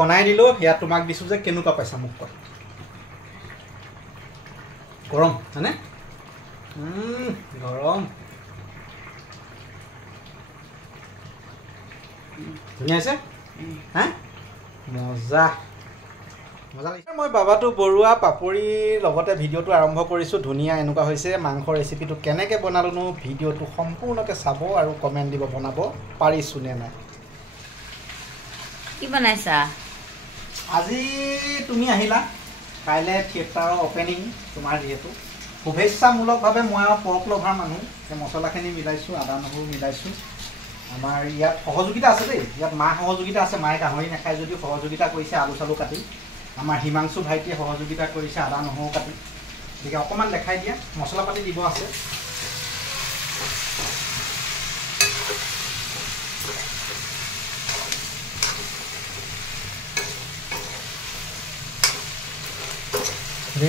বনাই দিলো ইয়া তোমাক দিছো যে কেনেকুৱা পাইছা মোক কয় গৰম হয়নে গৰম ধুনীয়া আছে হা মজা মজা লাগিছে মই বাবাটো বৰুৱা পাপৰিৰ লগতে ভিডিঅ'টো আৰম্ভ কৰিছোঁ ধুনীয়া এনেকুৱা হৈছে মাংসৰ ৰেচিপিটো কেনেকৈ বনালোনো ভিডিঅ'টো সম্পূৰ্ণকৈ চাব আৰু কমেণ্ট দিব বনাব পাৰিছোঁ নে নাই কি বনাইছা আজি তুমি আহিলা কাইলৈ থিয়েটাৰৰ অপেনিং তোমাৰ যিহেতু শুভেচ্ছামূলকভাৱে মই আৰু পৰ্ক লভাৰ মানুহ সেই মছলাখিনি মিলাইছোঁ আদা নহৰু মিলাইছোঁ আমাৰ ইয়াত সহযোগিতা আছে দেই ইয়াত মা সহযোগিতা আছে মায়ে গাহৰি নাখায় যদিও সহযোগিতা কৰিছে আলু চালু কাটি আমাৰ হিমাংশু ভাইটিয়ে সহযোগিতা কৰিছে আদা নহৰু কাটি গতিকে অকণমান দেখাই দিয়া মছলা পাতি দিব আছে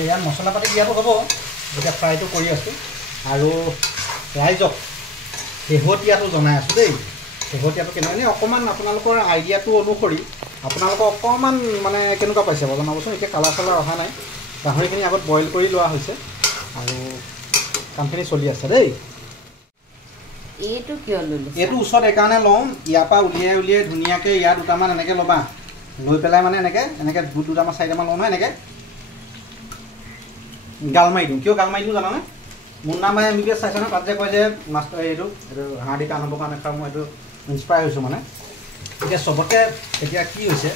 ইয়াত মছলা পাতি দিয়াটো হ'ব এতিয়া ফ্ৰাইটো কৰি আছোঁ আৰু ৰাইজক শেহতীয়াটো জনাই আছোঁ দেই শেহতীয়াটো কেনেকুৱা এনেই অকণমান আপোনালোকৰ আইডিয়াটো অনুসৰি আপোনালোকক অকণমান মানে কেনেকুৱা পাইছে বাৰু জনাবচোন এতিয়া কালাৰ চালাৰ অহা নাই গাহৰিখিনি আগত বইল কৰি লোৱা হৈছে আৰু কামখিনি চলি আছে দেই এইটো কিয় ল'লো এইটো ওচৰত এইকাৰণে লওঁ ইয়াৰ পৰা উলিয়াই উলিয়াই ধুনীয়াকৈ ইয়াত দুটামান এনেকৈ ল'বা লৈ পেলাই মানে এনেকৈ দুটামান চাৰিটামান লওঁ নহয় এনেকৈ গাল মাৰি দিওঁ কিয় গাল মাৰি দিওঁ জানানে মুন্না ভাই MBBS চাইছে নহয় তাত যে কয় যে মাষ্টৰ এইটো হাঁড়ি কাণ হ'বৰ কাৰণে খাওঁ মই এইটো ইনস্পায়াৰ হৈছোঁ মানে এতিয়া চবতে এতিয়া কি হৈছে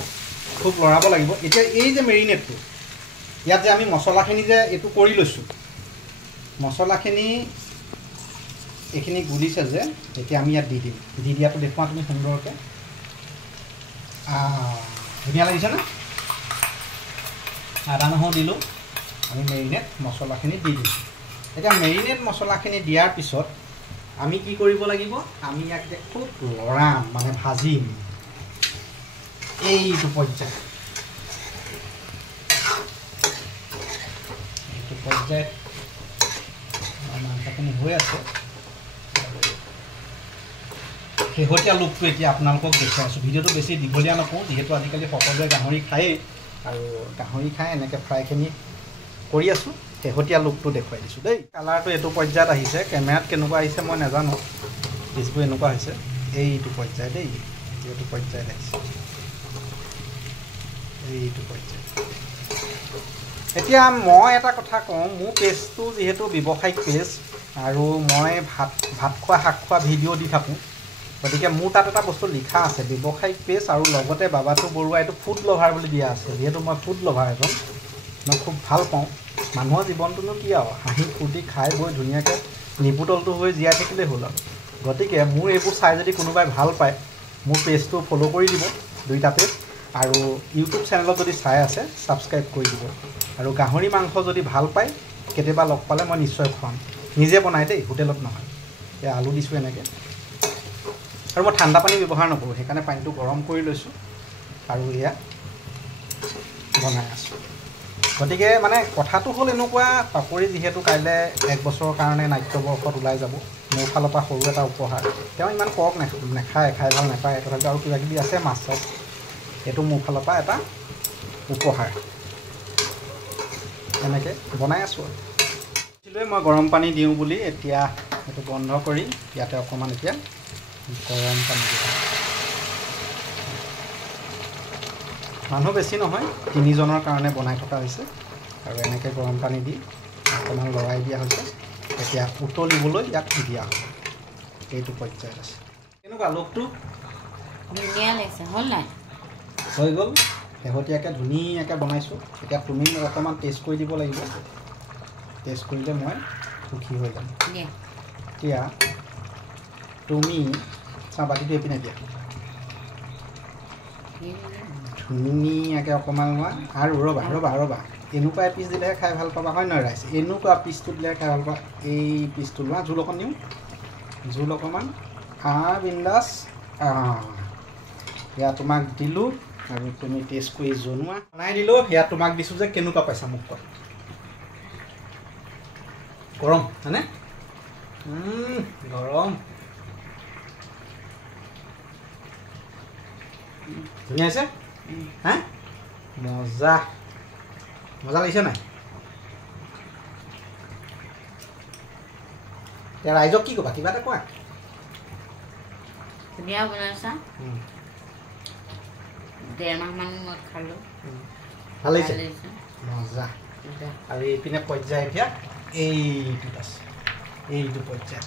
খুব লৰাব লাগিব এতিয়া এই যে মেৰিনেটটো ইয়াত যে আমি মছলাখিনি যে এইটো কৰি লৈছোঁ মছলাখিনি এইখিনি গুলিছে যে এতিয়া আমি ইয়াত দি দিম দি দিয়াটো দেখুওৱা তুমি সুন্দৰকৈ ধুনীয়া লাগিছেনে আদা নহৰু দিলোঁ আমি মেৰিনেট মছলাখিনি দি দিম এতিয়া মেৰিনেট মছলাখিনি দিয়াৰ পিছত আমি কি কৰিব লাগিব আমি ইয়াক যে খুব লৰাম মানে ভাজিম এইটো পৰ্যায়ত মাংসখিনি হৈ আছে শেহতীয়া লুকটো এতিয়া আপোনালোকক দেখুৱাই আছোঁ ভিডিঅ'টো বেছি দীঘলীয়া নকওঁ যিহেতু আজিকালি সকলোৱে গাহৰি খায়েই আৰু গাহৰি খাই এনেকৈ ফ্ৰাইখিনি কৰি আছোঁ শেহতীয়া লুকটো দেখুৱাই দিছোঁ দেই কালাৰটো এইটো পৰ্যায়ত আহিছে কেমেৰাত কেনেকুৱা আহিছে মই নাজানো পিছবোৰ এনেকুৱা হৈছে এইটো পৰ্যায় দেই এইটো পৰ্যায়ত আহিছে এইটো পৰ্যায় এতিয়া মই এটা কথা কওঁ মোৰ পেজটো যিহেতু ব্যৱসায়িক পেজ আৰু মই ভাত খোৱা শাক খোৱা ভিডিঅ' দি থাকোঁ গতিকে মোৰ তাত এটা বস্তু লিখা আছে ব্যৱসায়িক পেজ আৰু লগতে বাবাটো বৰুৱা এইটো ফুড লভাৰ বুলি দিয়া আছে যিহেতু মই ফুড লভাৰ এজন মই খুব ভাল পাওঁ মানুহৰ জীৱনটোনো কি আৰু হাঁহি ফূৰ্তি খাই বৈ ধুনীয়াকৈ নিপুতলটো হৈ জীয়াই থাকিলেই হ'ল আৰু গতিকে মোৰ এইবোৰ চাই যদি কোনোবাই ভাল পায় মোৰ পেজটো ফ'ল' কৰি দিব দুইটা পেজ আৰু ইউটিউব চেনেলত যদি চাই আছে ছাবস্ক্ৰাইব কৰি দিব আৰু গাহৰি মাংস যদি ভাল পায় কেতিয়াবা লগ পালে মই নিশ্চয় খুৱাম নিজে বনাই দেই হোটেলত নহয় এতিয়া আলু দিছোঁ এনেকৈ আৰু মই ঠাণ্ডা পানী ব্যৱহাৰ নকৰোঁ সেইকাৰণে পানীটো গৰম কৰি লৈছোঁ আৰু এয়া বনাই আছোঁ গতিকে মানে কথাটো হ'ল এনেকুৱা পাপৰি যিহেতু কাইলৈ 1 বছৰৰ কাৰণে নাট্যবৰ্ষত ওলাই যাব মোৰ ফালৰ পৰা সৰু এটা উপহাৰ তেওঁ ইমান পৰ্ক নাখায় খাই ভাল নাপায় তথাপিও আৰু কিবাকিবি আছে মাছ চাছ এইটো মোৰ ফালৰ পৰা এটা উপহাৰ এনেকৈ বনাই আছোঁ আৰু মই গৰম পানী দিওঁ বুলি এতিয়া এইটো বন্ধ কৰি ইয়াতে অকণমান এতিয়া গৰম পানী দিওঁ মানুহ বেছি নহয় 3 জনৰ কাৰণে বনাই থকা হৈছে আৰু এনেকৈ গৰম পানী দি অকণমান লৰাই দিয়া হৈছে এতিয়া উতলিবলৈ ইয়াক দিয়া হ'ব এইটো পৰ্যায়ত আছে কেনেকুৱা লোকটো ধুনীয়া লাগিছে হ'ল নাই হৈ গ'ল শেহতীয়াকৈ ধুনীয়াকৈ বনাইছোঁ এতিয়া তুমি মোক অকণমান টেষ্ট কৰি দিব লাগিব টেষ্ট কৰিলে মই সুখী হৈ যাম এতিয়া তুমি চাহ বাতিটো এইপিনে দিয়া ধুনীয়াকৈ অকণমান লোৱা আৰু ৰ'বা এনেকুৱা এপিচ দিলেহে খাই ভাল পাবা হয় নহয় ৰাইজ এনেকুৱা পিচটো দিলেহে খাই ভাল পাবা এই পিচটো লোৱা জোল অকণ দিওঁ জোল অকণমান বিন্দাছ এয়া তোমাক দিলোঁ আৰু তুমি টেষ্ট কৰি জনোৱা বনাই দিলোঁ এয়া তোমাক দিছোঁ যে কেনেকুৱা পাইছা মোক কয় গৰম হয়নে গৰম ধুনীয়া আছে হা মজা মজা লাগিছে নাই এতিয়া ৰাইজক কি ক'বা কিবা এটা কোৱা ধুনীয়া বনাইছা 1.5 মাহমান মই খালোঁ ভাল লাগিছে মজা আৰু এইপিনে পৰ্যায় এতিয়া এইটোত আছে এইটো পৰ্যায়